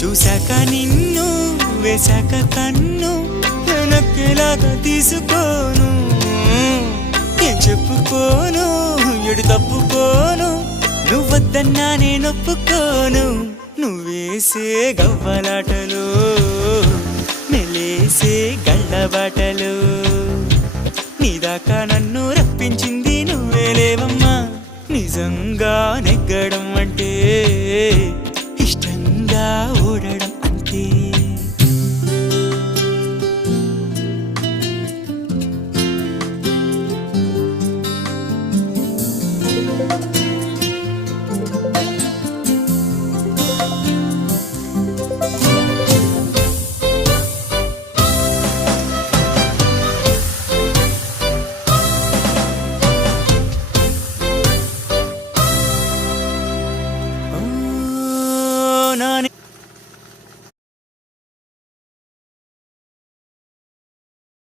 చూశాక నిన్ను వేశాక కన్ను వెనక్కిలాగా తీసుకోను ఏం చెప్పుకోను ఎడు తప్పుకోను నువ్వొద్దన్నా నేనొప్పుకోను నువ్వేసే గవ్వలాటలు మెలేసే గళ్ళబాటలు